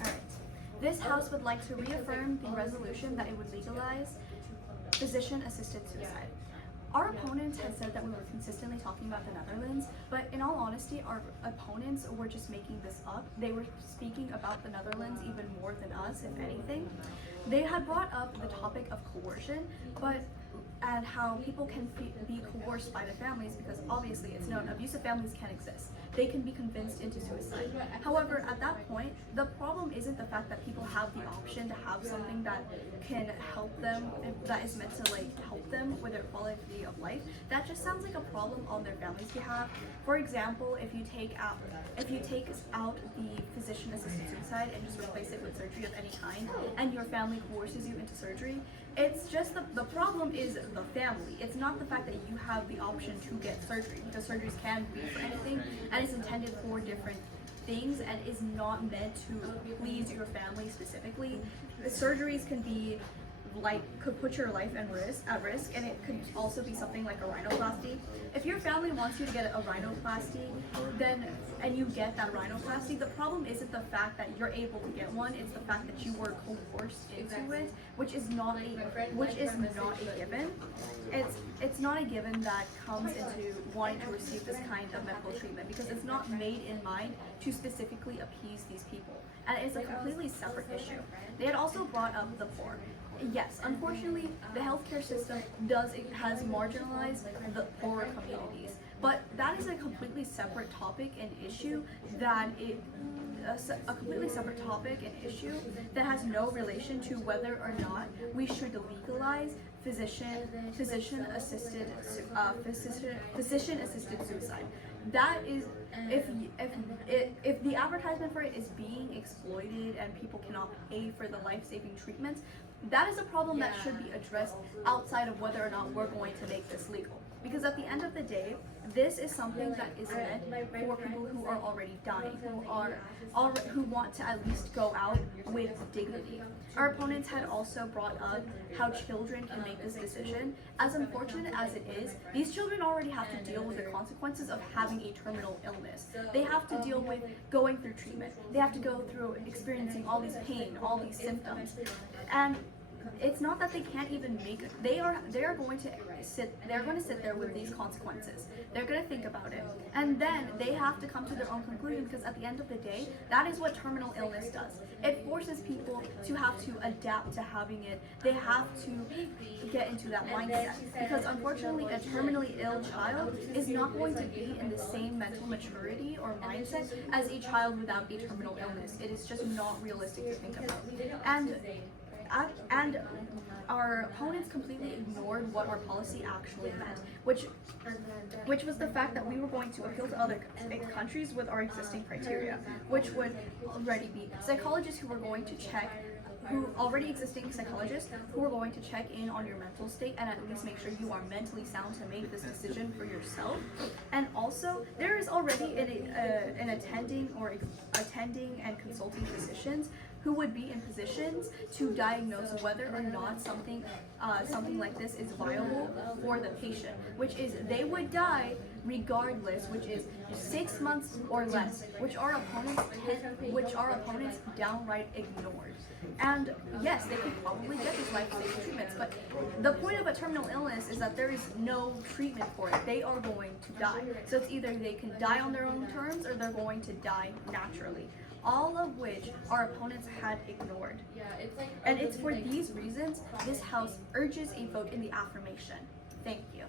Alright. This House would like to reaffirm the resolution that it would legalize physician-assisted suicide. Our opponents had said that we were consistently talking about the Netherlands, but in all honesty, our opponents were just making this up. They were speaking about the Netherlands even more than us, if anything. They had brought up the topic of coercion, and how people can be coerced by their families, because obviously it's known abusive families can exist. They can be convinced into suicide. However, at that point, the problem isn't the fact that people have the option to have something that can help them, that is meant to help them with their quality of life. That just sounds like a problem on their family's behalf. For example, if you take out the physician-assisted suicide and just replace it with surgery of any kind, and your family coerces you into surgery, it's just the problem is the family. It's not the fact that you have the option to get surgery, because surgeries can be for anything and it's intended for different things and is not meant to please your family specifically. Surgeries can be could put your life at risk, and it could also be something like a rhinoplasty. If your family wants you to get a rhinoplasty, and you get that rhinoplasty, the problem isn't the fact that you're able to get one, it's the fact that you were coerced into it, which is not a given. It's not a given that comes into wanting to receive this kind of medical treatment, because it's not made in mind to specifically appease these people, and it's a completely separate issue. They had also brought up the poor. Yes, unfortunately, the healthcare system has marginalized the poorer communities, but that is a completely separate topic and issue that that has no relation to whether or not we should legalize physician-assisted suicide. That is, if the advertisement for it is being exploited and people cannot pay for the life-saving treatments, that is a problem that should be addressed outside of whether or not we're going to make this legal. Because at the end of the day, this is something that is meant for people who are already dying, who want to at least go out with dignity. Our opponents had also brought up how children can make this decision. As unfortunate as it is, these children already have to deal with the consequences of having a terminal illness. They have to deal with going through treatment. They have to go through experiencing all these pain, all these symptoms. And it's not that they can't even make it. They are going to sit there with these consequences. They're going to think about it, and then they have to come to their own conclusion, because at the end of the day, that is what terminal illness does. It forces people to have to adapt to having it. They have to get into that mindset, because unfortunately a terminally ill child is not going to be in the same mental maturity or mindset as a child without a terminal illness. It is just not realistic to think about. And our opponents completely ignored what our policy actually meant, which was the fact that we were going to appeal to other countries with our existing criteria, which would already be psychologists who were going to check existing psychologists who are going to check in on your mental state and at least make sure you are mentally sound to make this decision for yourself. And also, there is already an attending and consulting physicians who would be in positions to diagnose whether or not something like this is viable for the patient, which is they would die regardless, which is 6 months or less, which our opponents downright ignored. And yes, they could probably get these life-saving treatments, but the point of a terminal illness is that there is no treatment for it. They are going to die. So it's either they can die on their own terms or they're going to die naturally. All of which our opponents had ignored. And it's for these reasons this House urges a vote in the affirmation. Thank you.